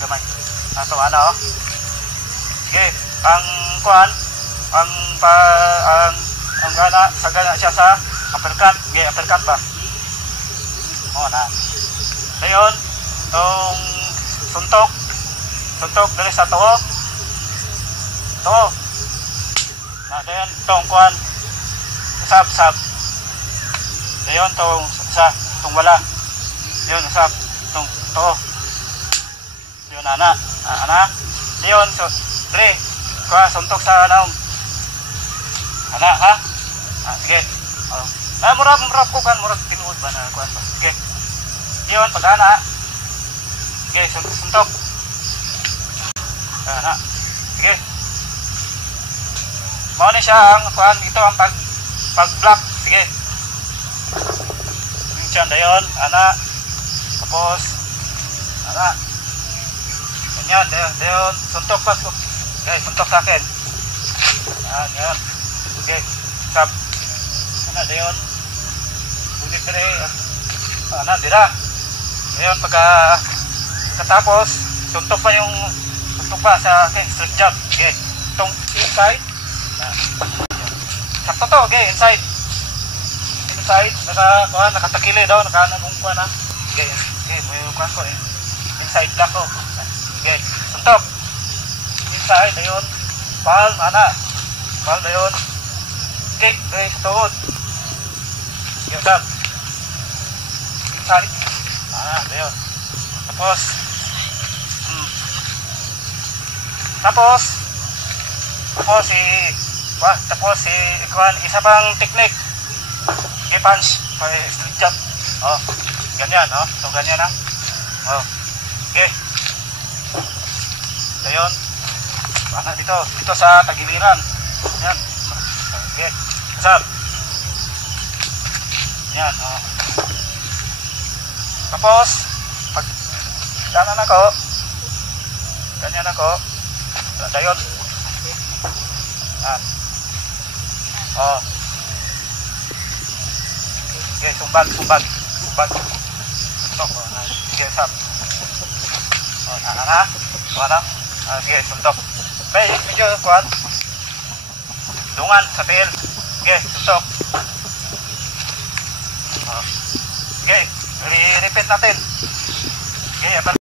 gamay. Ato ana oh. Sige, ang kuan, ang gana sagana siya sa uppercut. Sige, uppercut ba? Oh na. Dayon, tong suntok dali sa tuo. Tuo. Na dayon tong kuan sab. Dayon tong tong wala. Dayon sab tong tuo. Dayon ana. Dayon so dre. Kuha suntok sa naong. Ana ha? Sige. Oh. Murag ko kan murag tinuod ba na kuan ba? Sige. Dayon pag ana. Sige, suntok. Ana. Sige. Mao ni siya ang kuan ito ang pag-block. Sige. Minsan dayon ana. Tapos ana. Ganyan, dayon suntok pa. Okay, suntok sa akin. Ganyan. Okay. Sab. Ana dayon. Ulit dire. Ana dira. Dayon pagkatapos suntok pa sa akin straight jab. Okay. Itong inside. Sakto to, okay, inside. Nakatakili daw, nakanagong kuha na. Okay, may kuha ko eh. Inside block ko. Okay, suntok. Inside, dayon. Palm, dayon. Kick, dayon sa tuhod. Okay, sab. Inside. Dayon. Tapos isa pang technique. Okay, punch. Split jab. Oh, ganyan, oh. So, ganyan na. Oh. Okay. Dayon. Dito sa tagiliran. Yan. Okay. Sab. Yan, oh. Tapos, pag ganyan ako. Dayon. Oh. Okay, sumbag. Suntok. Sige, sab. Oh, sige, suntok. Medyo kuan. Dungan sa tail. Okay, suntok. Oh. Okay, repeat natin. Okay,